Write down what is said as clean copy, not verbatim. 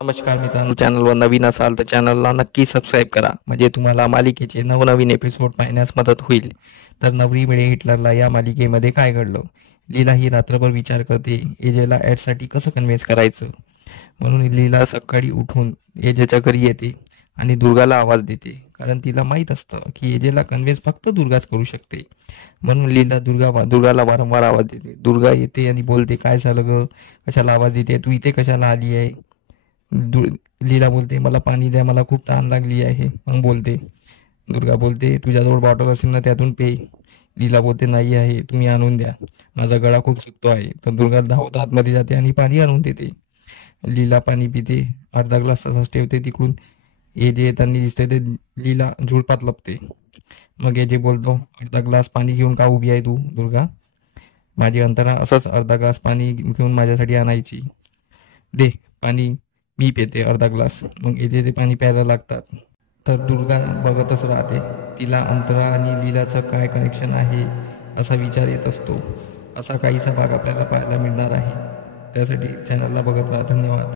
नमस्कार मित्रांनो, चॅनलवर नवीन असाल तर चॅनलला नक्की सबस्क्राईब करा, म्हणजे तुम्हाला मालिकेचे नवनवीन एपिसोड पाहण्यास मदत होईल. तर नवरी मिळे हिटलरला या मालिकेमध्ये काय घडलं? लीला ही रात्रभर विचार करते एजेला ॲडसाठी कसं कन्व्हिन्स करायचं. म्हणून लीला सकाळी उठून एजेच्या घरी येते आणि दुर्गाला आवाज देते, कारण तिला माहीत असतं की एजेला कन्व्हिन्स फक्त दुर्गाच करू शकते. म्हणून लीला दुर्गाला वारंवार आवाज देते. दुर्गा येते आणि बोलते, काय झालं ग, कशाला आवाज देते, तू इथे कशाला आली आहे. दु लीला बोलते, मला पाणी द्या, मला खूप तहान लागली आहे. मग बोलते दुर्गा बोलते, तुझ्याजवळ बॉटल असेल ना, त्यातून पे. लीला बोलते, नाही आहे, तुम्ही आणून द्या, माझा गळा खूप सुकतो आहे. तर दुर्गा धावत आतमध्ये जाते आणि पाणी आणून देते. लीला पाणी पिते, अर्धा ग्लास तसाच ठेवते. तिकडून ए जे येताना दिसते ते लीला झुडपात लपते. मग ए जे बोलतो, अर्धा ग्लास पाणी घेऊन का उभी आहे तू दुर्गा? माझी अंतरा असंच अर्धा ग्लास पाणी घेऊन माझ्यासाठी आणायची. दे पाणी, मी पिते अर्धा ग्लास. मग येथे ते पाणी प्यायला लागतात. तर दुर्गा बघतच राहते. तिला अंतरा आणि लीलाचं काय कनेक्शन आहे असा विचार येत असतो. असा काहीसा भाग आपल्याला पाहायला मिळणार आहे. त्यासाठी चॅनलला बघत राहा. धन्यवाद.